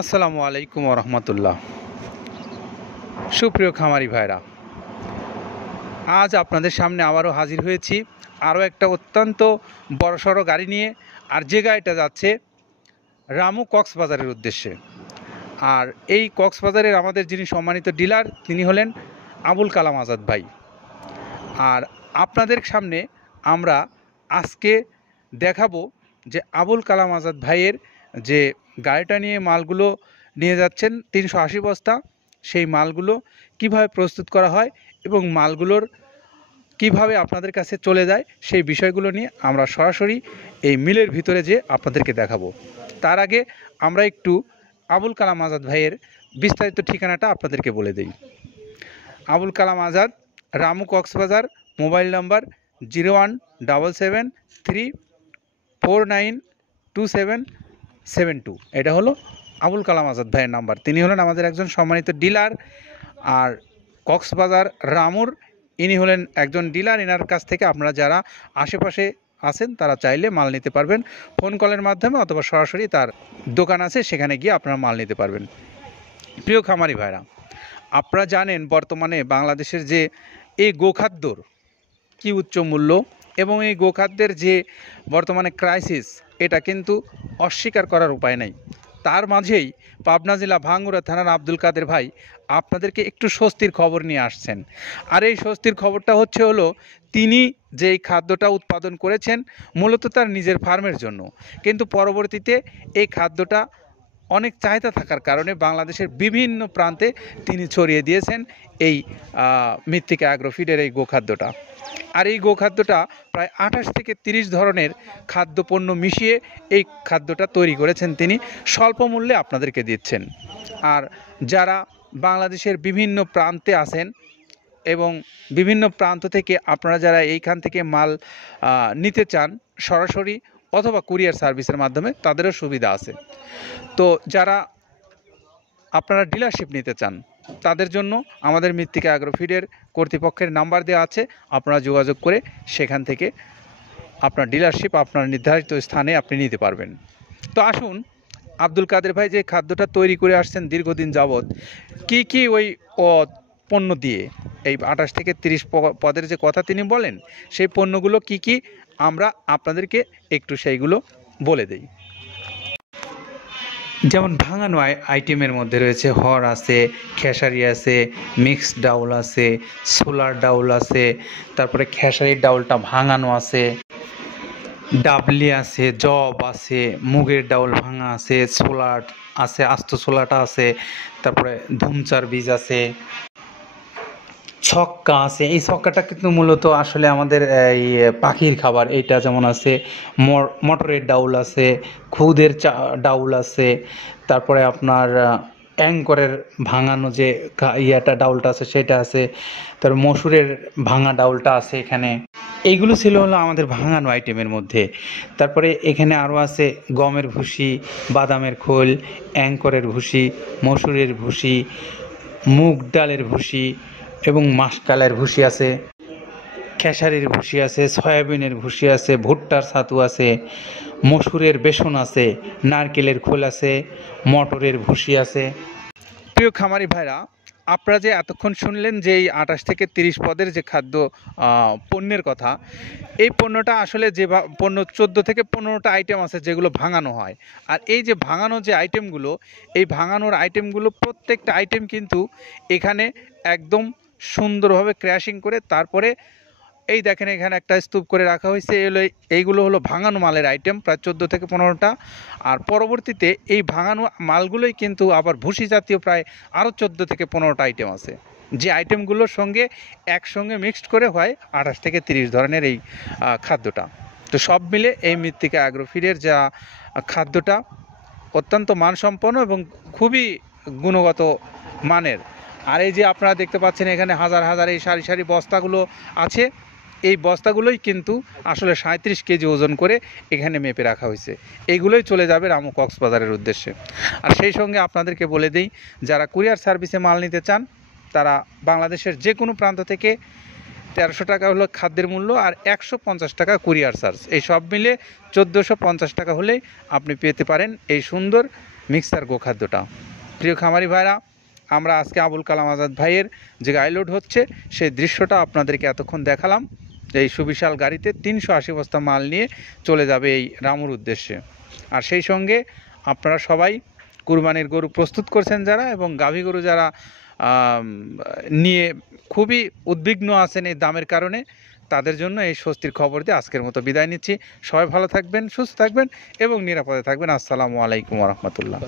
আসসালামু আলাইকুম রহমতুল্লাহ। সুপ্রিয় খামারি ভাইরা, আজ আপনাদের সামনে আবারও হাজির হয়েছি আরও একটা অত্যন্ত বড়সড় গাড়ি নিয়ে। আর যে গাড়িটা যাচ্ছে রামু কক্সবাজারের উদ্দেশ্যে। আর এই কক্সবাজারের আমাদের যিনি সম্মানিত ডিলার তিনি হলেন আবুল কালাম আজাদ ভাই। আর আপনাদের সামনে আমরা আজকে দেখাবো যে আবুল কালাম আজাদ ভাইয়ের যে গাড়িটা নিয়ে মালগুলো নিয়ে যাচ্ছেন 380 বস্তা, সেই মালগুলো কিভাবে প্রস্তুত করা হয় এবং মালগুলোর কিভাবে আপনাদের কাছে চলে যায় সেই বিষয়গুলো নিয়ে আমরা সরাসরি এই মিলের ভিতরে যে আপনাদেরকে দেখাবো। তার আগে আমরা একটু আবুল কালাম আজাদ ভাইয়ের বিস্তারিত ঠিকানাটা আপনাদেরকে বলে দিই। Abul Kalam Azad, Ramu Cox's Bazar, mobile number 017734927772। এটা হলো আবুল কালাম আজাদ ভাইয়ের নাম্বার। তিনি হলেন আমাদের একজন সম্মানিত ডিলার। আর কক্সবাজার রামুর ইনি হলেন একজন ডিলার। এনার কাছ থেকে আপনারা যারা আশেপাশে আছেন তারা চাইলে মাল নিতে পারবেন ফোন কলের মাধ্যমে, অথবা সরাসরি তার দোকান আছে সেখানে গিয়ে আপনারা মাল নিতে পারবেন। প্রিয় খামারি ভাইরা, আপনারা জানেন বর্তমানে বাংলাদেশের যে এই গোখাদ্যর কি উচ্চ মূল্য এবং এই গোখাদ্যের যে বর্তমানে ক্রাইসিস, এটা কিন্তু অস্বীকার করার উপায় নাই। তার মাঝেই পাবনা জেলা ভাঙ্গুড়া থানার আব্দুল কাদের ভাই আপনাদেরকে একটু স্বস্তির খবর নিয়ে আসছেন। আর এই স্বস্তির খবরটা হলো তিনি যেই খাদ্যটা উৎপাদন করেছেন মূলত তার নিজের ফার্মের জন্য, কিন্তু পরবর্তীতে এই খাদ্যটা অনেক চাহিদা থাকার কারণে বাংলাদেশের বিভিন্ন প্রান্তে তিনি ছড়িয়ে দিয়েছেন এই মৃত্তিকা অ্যাগ্রোফিডের এই গোখাদ্যটা। আর এই গোখাদ্যটা প্রায় 28 থেকে 30 ধরনের খাদ্যপণ্য মিশিয়ে এই খাদ্যটা তৈরি করেছেন, তিনি স্বল্প মূল্যে আপনাদেরকে দিচ্ছেন। আর যারা বাংলাদেশের বিভিন্ন প্রান্তে আছেন এবং বিভিন্ন প্রান্ত থেকে আপনারা যারা এইখান থেকে মাল নিতে চান সরাসরি অথবা কুরিয়ার সার্ভিসের মাধ্যমে, তাদেরও সুবিধা আছে। তো যারা আপনারা ডিলারশিপ নিতে চান তাদের জন্য আমাদের মৃত্তিকা অ্যাগ্রোফিডের কর্তৃপক্ষের নাম্বার দেওয়া আছে, আপনারা যোগাযোগ করে সেখান থেকে আপনার ডিলারশিপ আপনার নির্ধারিত স্থানে আপনি নিতে পারবেন। তো আসুন, আব্দুল কাদের ভাই যে খাদ্যটা তৈরি করে আসছেন দীর্ঘদিন যাবৎ, কি ওই পণ্য দিয়ে এই 28 থেকে 30 পদের যে কথা তিনি বলেন, সেই পণ্যগুলো কি আমরা আপনাদেরকে একটু সেইগুলো বলে দেই। যেমন ভাঙানো আইটেমের মধ্যে রয়েছে হর আছে, খেসারি আছে, মিক্সড ডাউল আছে, সোলার ডাউল আছে, তারপরে খেসারির ডাউলটা ভাঙানো আছে, ডাবলি আছে, জব আছে, মুগের ডাউল ভাঙা আছে, সোলার আছে, আস্ত সোলাটা আছে, তারপরে ধুমচার বীজ আছে, ছক্কা আছে। এই ছক্কাটা কিন্তু মূলত আসলে আমাদের এই পাখির খাবার। এইটা যেমন আছে, মটরের ডাউল আছে, খুদের ডাউল আছে, তারপরে আপনার অ্যাঙ্করের ভাঙানো যে ডাউলটা আছে সেটা আছে, তারপর মসুরের ভাঙা ডাউলটা আছে এখানে। এইগুলো ছিল হলো আমাদের ভাঙানো আইটেমের মধ্যে। তারপরে এখানে আরও আছে গমের ভুসি, বাদামের খোল, অ্যাঙ্করের ভুসি, মসুরের ভুসি, মুগ ডালের ভুসি এবং মাসকালের ভুসি আছে, খেসারির ভুসি আছে, সয়াবিনের ভুসি আছে, ভুট্টার ছাতু আছে, মসুরের বেসন আছে, নারকেলের খোল আছে, মটরের ভুসি আছে। প্রিয় খামারি ভাইরা, আপনারা যে এতক্ষণ শুনলেন যে এই 28 থেকে 30 পদের যে খাদ্য পণ্যের কথা, এই পণ্যটা আসলে যে পণ্য 14 থেকে 15টা আইটেম আছে যেগুলো ভাঙানো হয়। আর এই যে ভাঙানো যে আইটেমগুলো, এই ভাঙানোর আইটেমগুলো প্রত্যেকটা আইটেম কিন্তু এখানে একদম সুন্দরভাবে ক্র্যাশিং করে তারপরে এই দেখেন এখানে একটা স্তূপ করে রাখা হয়েছে। এইগুলো হলো ভাঙানো মালের আইটেম, প্রায় 14 থেকে 15টা। আর পরবর্তীতে এই ভাঙানো মালগুলোই কিন্তু আবার ভুসি জাতীয় প্রায় আরও 14 থেকে 15টা আইটেম আছে, যে আইটেমগুলোর সঙ্গে একসঙ্গে মিক্সড করে হয় 28 থেকে 30 ধরনের এই খাদ্যটা। তো সব মিলে এই মৃত্তিকা অ্যাগ্রোফিডের যা খাদ্যটা অত্যন্ত মানসম্পন্ন এবং খুবই গুণগত মানের। আর এই যে আপনারা দেখতে পাচ্ছেন এখানে হাজার হাজার এই সারি সারি বস্তাগুলো আছে, এই বস্তাগুলোই কিন্তু আসলে 37 কেজি ওজন করে এখানে মেপে রাখা হয়েছে। এইগুলোই চলে যাবে রামু কক্সবাজারের উদ্দেশ্যে। আর সেই সঙ্গে আপনাদেরকে বলে দিই, যারা কুরিয়ার সার্ভিসে মাল নিতে চান তারা বাংলাদেশের যে কোনো প্রান্ত থেকে 1300 টাকা হলো খাদ্যের মূল্য, আর 150 টাকা কুরিয়ার চার্জ। এই সব মিলে 1450 টাকা হলেই আপনি পেতে পারেন এই সুন্দর মিক্সার গোখাদ্যটা। প্রিয় খামারি ভাইরা, আমরা আজকে আবুল কালাম আজাদ ভাইয়ের যে গাই লোড হচ্ছে সেই দৃশ্যটা আপনাদেরকে এতক্ষণ দেখালাম। এই সুবিশাল গাড়িতে 380 বস্তা মাল নিয়ে চলে যাবে এই রামুর উদ্দেশ্যে। আর সেই সঙ্গে আপনারা সবাই কুরবানির গরু প্রস্তুত করছেন যারা, এবং গাভী গরু যারা নিয়ে খুবই উদ্বিগ্ন আছেন এই দামের কারণে, তাদের জন্য এই স্বস্তির খবর দিয়ে আজকের মতো বিদায় নিচ্ছি। সবাই ভালো থাকবেন, সুস্থ থাকবেন এবং নিরাপদে থাকবেন। আসসালামু আলাইকুম ওয়া রাহমাতুল্লাহ।